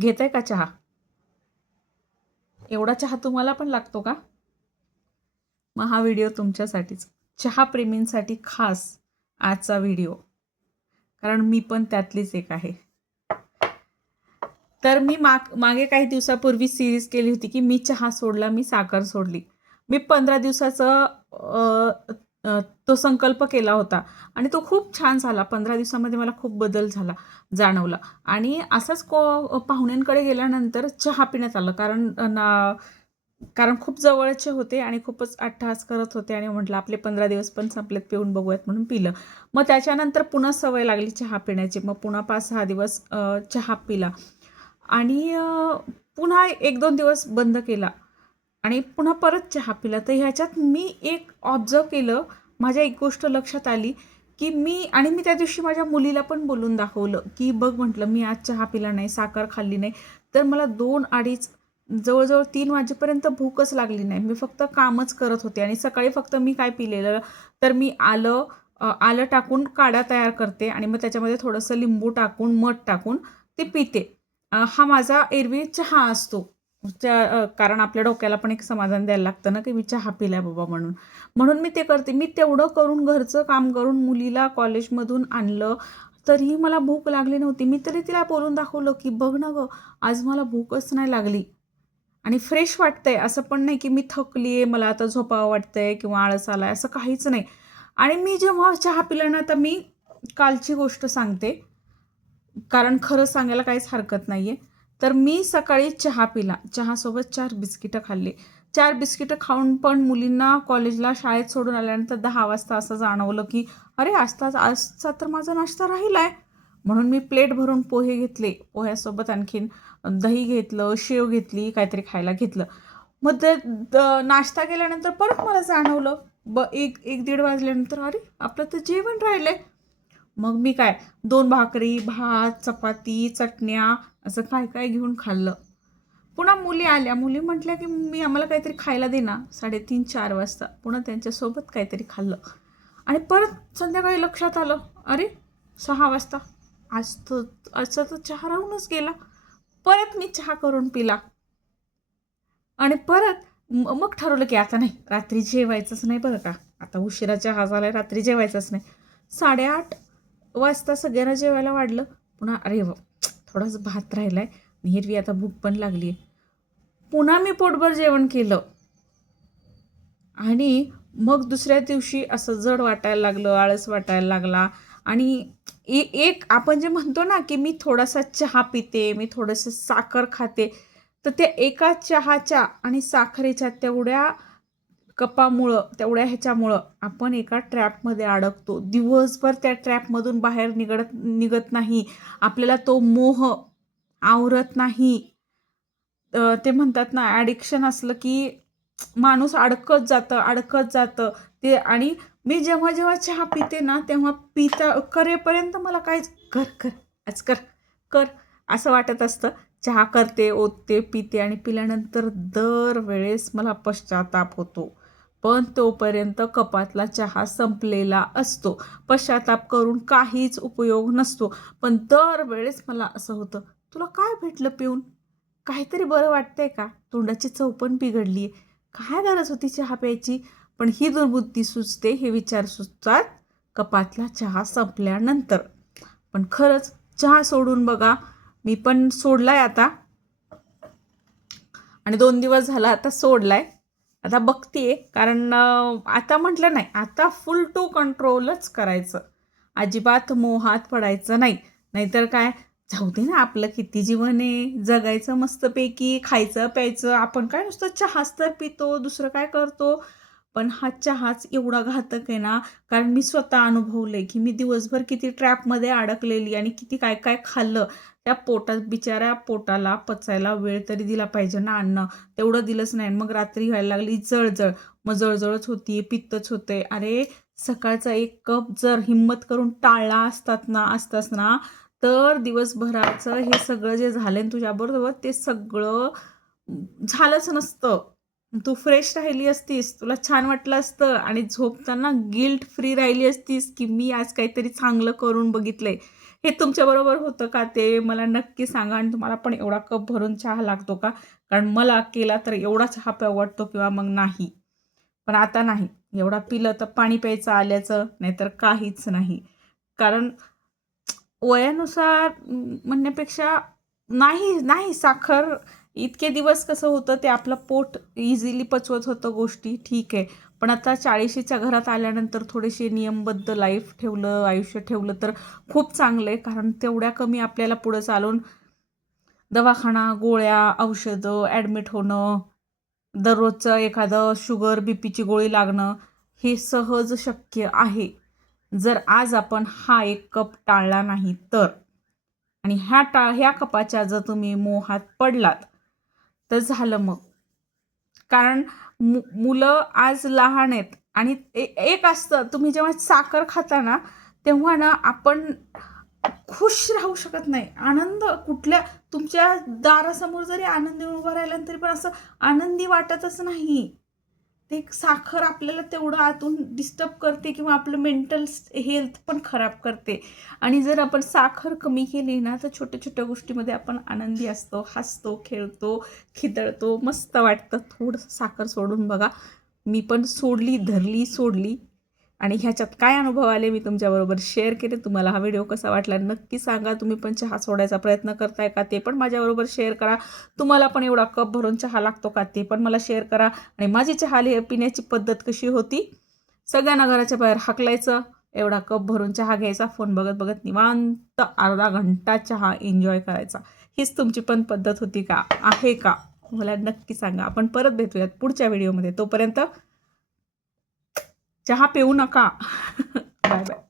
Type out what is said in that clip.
घेताय का चहा? एवढा चहा तुम्हाला पण लागतो का? मग हा व्हिडिओ तुमच्यासाठीच, चहा प्रेमींसाठी खास आजचा व्हिडिओ, कारण मी पण त्यातलीच एक आहे. तर मी मागे काही दिवसापूर्वी सिरीज केली होती की मी चहा सोडला, मी साखर सोडली. मी 15 दिवसाचं तो संकल्प केला होता आणि तो खूप छान झाला. 15 दिवसामध्ये मला खूप बदल जाणवला. आणि असंच पाहुण्यांकडे गेल्यानंतर चहा पिण्यात आलं, कारण खूप जवळचे होते आणि खूपच अट्टहास करत होते आणि म्हटलं आपले 15 दिवस पण संपलेत, पिऊन बघूयात म्हणून पिलं. मग त्याच्यानंतर पुन्हा सवय लागली चहा पिण्याची. मग पुन्हा 5-6 दिवस चहा पिला आणि पुन्हा 1-2 दिवस बंद केला आणि पुन्हा परत चहा पिला. तर ह्याच्यात मी एक ऑब्झर्व केलं, माझ्या एक गोष्ट लक्षात आली की मी त्या दिवशी माझ्या मुलीला पण बोलून दाखवलं की बघ म्हटलं, मी आज चहा पिला नाही, साखर खाल्ली नाही, तर मला 2-2:30 जवळजवळ 3 वाजेपर्यंत भूकच लागली नाही. मी फक्त कामच करत होते आणि सकाळी फक्त मी काय पिलेलं, तर मी आलं टाकून काढा तयार करते आणि मग त्याच्यामध्ये थोडंसं लिंबू टाकून, मध टाकून ते पिते. हा माझा एरवी चहा असतो. कारण आपल्या डोक्याला पण एक समाधान द्यायला लागतं ना की मी चहा पिलाय बाबा म्हणून. म्हणून मी ते करते. मी तेवढं करून, घरचं काम करून, मुलीला कॉलेजमधून आणलं, तरीही मला भूक लागली नव्हती. मी तरी तिला बोलून दाखवलं की बघ ना गं, आज मला भूकच नाही लागली आणि फ्रेश वाटतंय. असं पण नाही की मी थकली आहे, मला आता झोपावं वाटतंय किंवा आळस आलाय, असं काहीच नाही. आणि मी जेव्हा चहा पिला ना, तर मी कालची गोष्ट सांगते, कारण खरं सांगायला काहीच हरकत नाहीये. तर मी सकाळी चहा पिला, चहासोबत 4 बिस्किटं खाल्ली. 4 बिस्किटं खाऊन पण मुलींना कॉलेजला, शाळेत सोडून आल्यानंतर 10 वाजता असं जाणवलं की अरे आजचा तर माझा नाश्ता राहिलाय. म्हणून मी प्लेट भरून पोहे घेतले. पोह्यासोबत आणखीन दही घेतलं, शेव घेतली, काहीतरी खायला घेतलं. मग ते नाश्ता केल्यानंतर परत मला जाणवलं, 1-1:30 वाजल्यानंतर अरे आपलं तर जेवण राहिलंय. मग मी काय 2 भाकरी, भात, चपाती, चटण्या असं काय काय घेऊन खाल्लं. पुन्हा मुली आल्या. मुली म्हटल्या की आम्हाला काहीतरी खायला दे ना. 3:30-4 वाजता पुन्हा त्यांच्यासोबत काहीतरी खाल्लं आणि परत संध्याकाळी लक्षात आलं, अरे 6 वाजता आजचा तर चहा राहूनच गेला. परत मी चहा करून पिला आणि परत मग ठरवलं की आता नाही, रात्री जेवायचंच नाही बरं का. आता उशिरा चहा झालाय, रात्री जेवायचंच नाही. 8:30 वाजता सगळ्यांना जेवायला वाढलं. पुन्हा अरे थोडासा भात राहिलाय आणि हिरवी आता भूक पण लागली आहे. पुन्हा मी पोटभर जेवण केलं आणि मग दुसऱ्या दिवशी असं जड वाटायला लागलं, आळस वाटायला लागला आणि एक आपण जे म्हणतो ना की मी थोडासा चहा पिते, मी थोडंसं साखर खाते, तर त्या एका चहाच्या आणि साखरेच्या तेवढ्या कपामुळं, तेवढ्या ह्याच्यामुळं आपण एका ट्रॅपमध्ये अडकतो. दिवसभर त्या ट्रॅपमधून बाहेर निघत नाही. आपल्याला तो मोह आवरत नाही. ते म्हणतात ना, ॲडिक्शन असलं की माणूस अडकत जातं ते. आणि मी जेव्हा जेव्हा चहा पिते ना, तेव्हा करेपर्यंत मला काहीच कर आज कर असं वाटत असतं. चहा करते, ओतते, पिते आणि पिल्यानंतर दरवेळेस मला पश्चाताप होतो. पण तोपर्यंत कपातला चहा संपलेला असतो. पश्चाताप करून काहीच उपयोग नसतो. पण दरवेळेस मला असं होतं, तुला काय भेटलं पिऊन? काहीतरी बरं वाटतंय का? तोंडाची चव पण बिघडली आहे. काय गरज होती चहा प्यायची? पण ही दुर्बुद्धी सुचते, हे विचार सुचतात कपातला चहा संपल्यानंतर. पण खरंच चहा सोडून बघा. मी पण सोडलाय आता आणि 2 दिवस झाला आता सोडलाय. आता बघतीये, कारण आता म्हटलं नाही, आता फुल टू कंट्रोलच करायचं. अजिबात मोहात पडायचं नाही. नाहीतर काय, जाऊ दे ना, आपलं किती जीवन आहे, जगायचं मस्तपैकी, खायचं प्यायचं. आपण काय नुसतं चहाच तर पितो, दुसरं काय करतो? पण हा चहाच एवढा घातक आहे ना, कारण मी स्वतः अनुभवलंय की मी दिवसभर किती ट्रॅपमध्ये अडकलेली आणि किती काय काय खाल्लं. त्या बिचाऱ्या पोटाला पचायला वेळ तरी दिला पाहिजे ना अन्न. तेवढं दिलंच नाही. मग रात्री व्हायला लागली जळजळ. मग जळजळच होतीये, पित्तच होतंय. अरे सकाळचा 1 कप जर हिम्मत करून टाळला असतास ना, तर दिवसभराचं हे सगळं जे झालंय तुझ्याबरोबर, ते सगळं झालंच नसतं. तू फ्रेश राहिली असतीस, तुला छान वाटलं असतं आणि झोपताना गिल्ट फ्री राहिली असतीस की मी आज काहीतरी चांगलं करून बघितलंय. हे तुमच्याबरोबर होतं का ते मला नक्की सांगा. आणि तुम्हाला पण एवढा कप भरून चहा लागतो का? कारण मला केला तर एवढा चहा प्यावा वाटतो किंवा मग नाही. पण आता नाही. एवढा पिलं तर पाणी प्यायचं आल्याचं, नाहीतर काहीच नाही. कारण वयानुसार म्हणण्यापेक्षा नाही साखर इतके दिवस कसं होतं ते आपलं पोट इझिली पचवत होतं गोष्टी, ठीक आहे. पण आता 40च्या घरात आल्यानंतर थोडेसे नियमबद्ध लाईफ ठेवलं, आयुष्य ठेवलं तर खूप चांगलं आहे. कारण तेवढ्या कमी आपल्याला पुढं चालून दवाखाना, गोळ्या, औषधं, ॲडमिट होणं, दररोजचं एखादं शुगर, बीपीची गोळी लागणं, हे सहज शक्य आहे. जर आज आपण हा एक कप टाळला नाही तर. आणि ह्या कपाच्या जर तुम्ही मोहात पडलात तर झालं मग. कारण मुलं आज लहान आहेत आणि एक असतं, तुम्ही जेव्हा साखर खाता ना तेव्हा ना आपण खुश राहू शकत नाही. आनंद कुठल्या तुमच्या दारासमोर जरी आनंद येऊन उभा राहिला तरी पण असं आनंदी वाटतच नाही. ते साखर आपल्याला तेवढं आतून डिस्टर्ब करते किंवा आपलं मेंटल हेल्थ पण खराब करते. आणि जर आपण साखर कमी केली ना तर छोट्या छोट्या गोष्टीमध्ये आपण आनंदी असतो, हसतो, खेळतो, खिदळतो, मस्त वाटतं. थोडंसं साखर सोडून बघा. मी पण सोडली, धरली, सोडली. आणि ह्याच्यात काय अनुभव आले मी तुमच्याबरोबर शेअर केले. तुम्हाला हा व्हिडिओ कसा वाटला नक्की सांगा. तुम्ही पण चहा सोडायचा प्रयत्न करताय का ते पण माझ्याबरोबर शेअर करा. तुम्हाला पण एवढा कप भरून चहा लागतो का ते पण मला शेअर करा. आणि माझी चहा पिण्याची पद्धत कशी होती, सगळ्यांना घराच्या बाहेर हाकलायचं, एवढा कप भरून चहा घ्यायचा, फोन बघत बघत निवांत अर्धा घंटा चहा एन्जॉय करायचा. हीच तुमची पण पद्धत होती का, आहे का, मला नक्की सांगा. आपण परत भेटूयात पुढच्या व्हिडिओमध्ये. तोपर्यंत चहा पिऊ नका. Bye bye.